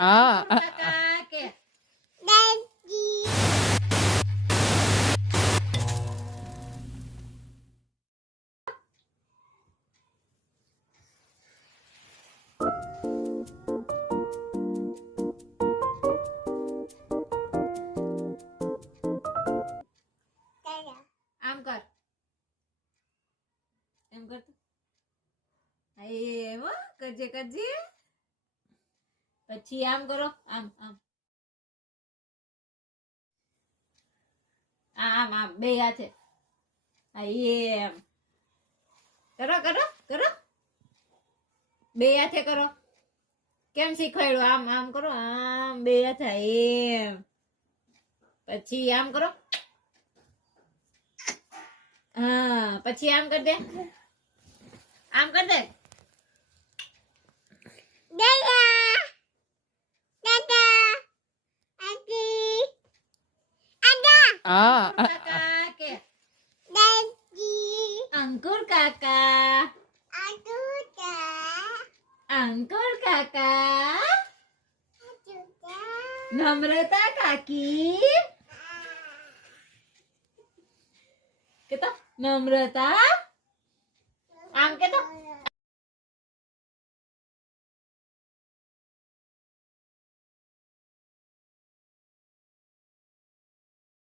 કાકા કે દાદી. આમ કર, એમ કર તું. એમ કરજે કરજે. પછી આમ કરો, આમ આમ આમ આમ બે હાથે. એમ કરો કરો કરો, બે હાથે કરો. કેમ શીખવાડ્યું? આમ આમ કરો, આમ બે હાથે. એમ પછી આમ કરો. હા, પછી આમ કર દે, આમ કર દે. દાદા દાદા આજી આદા કાકા કે દાદી. અંકુર કાકા અંકુર કાકા. નમ્રતા કાકી. કેતા નમ્રતા